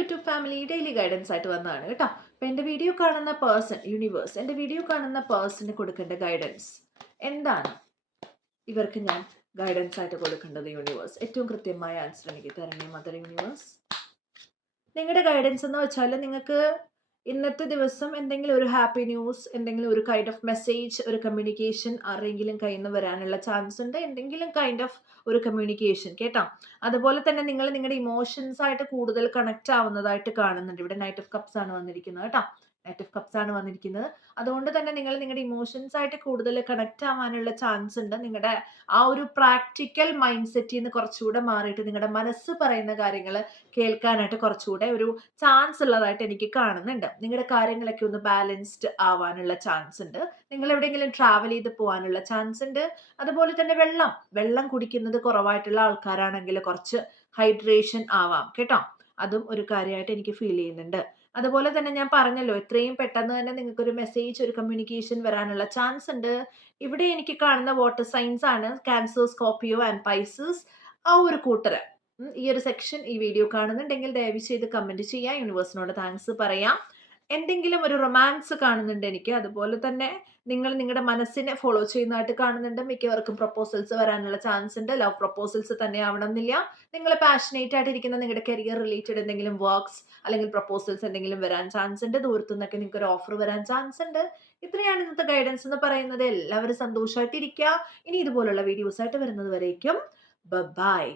YouTube family daily guidance ആയിട്ട് വന്നതാണ് കേട്ടോ. അപ്പം എൻ്റെ വീഡിയോ കാണുന്ന പേഴ്സൺ യൂണിവേഴ്സ്, എൻ്റെ വീഡിയോ കാണുന്ന പേഴ്സണിന് കൊടുക്കേണ്ട ഗൈഡൻസ് എന്താണ്? ഇവർക്ക് ഞാൻ ഗൈഡൻസ് ആയിട്ട് കൊടുക്കേണ്ടത് യൂണിവേഴ്സ് ഏറ്റവും കൃത്യമായ ആൻസർ എനിക്ക് തരണേ മദർ യൂണിവേഴ്സ്. നിങ്ങളുടെ ഗൈഡൻസ് എന്ന് വെച്ചാൽ നിങ്ങൾക്ക് ഇന്നത്തെ ദിവസം എന്തെങ്കിലും ഒരു ഹാപ്പി ന്യൂസ്, എന്തെങ്കിലും ഒരു കൈൻഡ് ഓഫ് മെസ്സേജ്, ഒരു കമ്മ്യൂണിക്കേഷൻ ആരെങ്കിലും കയ്യിൽ നിന്ന് വരാനുള്ള ചാൻസ് ഉണ്ട്. എന്തെങ്കിലും കൈൻഡ് ഓഫ് ഒരു കമ്മ്യൂണിക്കേഷൻ കേട്ടോ. അതുപോലെ തന്നെ നിങ്ങൾ നിങ്ങളുടെ ഇമോഷൻസ് ആയിട്ട് കൂടുതൽ കണക്ട് ആവുന്നതായിട്ട് കാണുന്നുണ്ട്. ഇവിടെ നൈറ്റ് ഓഫ് കപ്സ് ആണ് വന്നിരിക്കുന്നത് കേട്ടോ. നൈറ്റ് ഓഫ് കപ്സ് ആണ് വന്നിരിക്കുന്നത്. അതുകൊണ്ട് തന്നെ നിങ്ങൾ നിങ്ങളുടെ ഇമോഷൻസ് ആയിട്ട് കൂടുതൽ കണക്ട് ആവാനുള്ള ചാൻസ് ഉണ്ട്. നിങ്ങളുടെ ആ ഒരു പ്രാക്ടിക്കൽ മൈൻഡ് സെറ്റിൽ നിന്ന് കുറച്ചുകൂടെ മാറിയിട്ട് നിങ്ങളുടെ മനസ്സ് പറയുന്ന കാര്യങ്ങൾ കേൾക്കാനായിട്ട് കുറച്ചുകൂടെ ഒരു ചാൻസ് ഉള്ളതായിട്ട് എനിക്ക് കാണുന്നുണ്ട്. നിങ്ങളുടെ കാര്യങ്ങളൊക്കെ ഒന്ന് ബാലൻസ്ഡ് ആവാനുള്ള ചാൻസ് ഉണ്ട്. നിങ്ങൾ എവിടെയെങ്കിലും ട്രാവൽ ചെയ്ത് പോകാനുള്ള ചാൻസ് ഉണ്ട്. അതുപോലെ തന്നെ വെള്ളം കുടിക്കുന്നത് കുറവായിട്ടുള്ള ആൾക്കാരാണെങ്കിൽ കുറച്ച് ഹൈഡ്രേഷൻ ആവാം കേട്ടോ. അതും ഒരു കാര്യമായിട്ട് എനിക്ക് ഫീൽ ചെയ്യുന്നുണ്ട്. അതുപോലെ തന്നെ ഞാൻ പറഞ്ഞല്ലോ, എത്രയും പെട്ടെന്ന് തന്നെ നിങ്ങൾക്ക് ഒരു മെസ്സേജ്, ഒരു കമ്മ്യൂണിക്കേഷൻ വരാനുള്ള ചാൻസ് ഉണ്ട്. ഇവിടെ എനിക്ക് കാണുന്ന വാട്ടർ സൈൻസ് ആണ് ക്യാൻസർ, സ്കോർപിയോ ആൻഡ് പൈസസ്. ആ ഒരു കൂട്ടര് ഈ ഒരു സെക്ഷൻ ഈ വീഡിയോ കാണുന്നുണ്ടെങ്കിൽ ദയവ് ചെയ്ത് കമന്റ് ചെയ്യാം. യൂണിവേഴ്സിനോട് താങ്ക്സ് പറയാം. എന്തെങ്കിലും ഒരു റൊമാൻസ് കാണുന്നുണ്ട് എനിക്ക്. അതുപോലെ തന്നെ നിങ്ങൾ നിങ്ങളുടെ മനസ്സിനെ ഫോളോ ചെയ്യുന്നതായിട്ട് കാണുന്നുണ്ട്. മിക്കവർക്കും പ്രപ്പോസൽസ് വരാനുള്ള ചാൻസ് ഉണ്ട്. ലവ് പ്രപ്പോസൽസ് തന്നെ ആവണമെന്നില്ല. നിങ്ങൾ പാഷനേറ്റ് ആയിട്ടിരിക്കുന്ന നിങ്ങളുടെ കരിയർ റിലേറ്റഡ് എന്തെങ്കിലും വർക്ക്സ് അല്ലെങ്കിൽ പ്രപ്പോസൽസ് എന്തെങ്കിലും വരാൻ ചാൻസ് ഉണ്ട്. ദൂരത്തു നിന്നൊക്കെ നിങ്ങൾക്ക് ഒരു ഓഫർ വരാൻ ചാൻസ് ഉണ്ട്. ഇത്രയാണ് ഇന്നത്തെ ഗൈഡൻസ് എന്ന് പറയുന്നത്. എല്ലാവരും സന്തോഷമായിട്ടിരിക്കുക. ഇനി ഇതുപോലുള്ള വീഡിയോസ് ആയിട്ട് വരുന്നത് വരേക്കും ബൈ.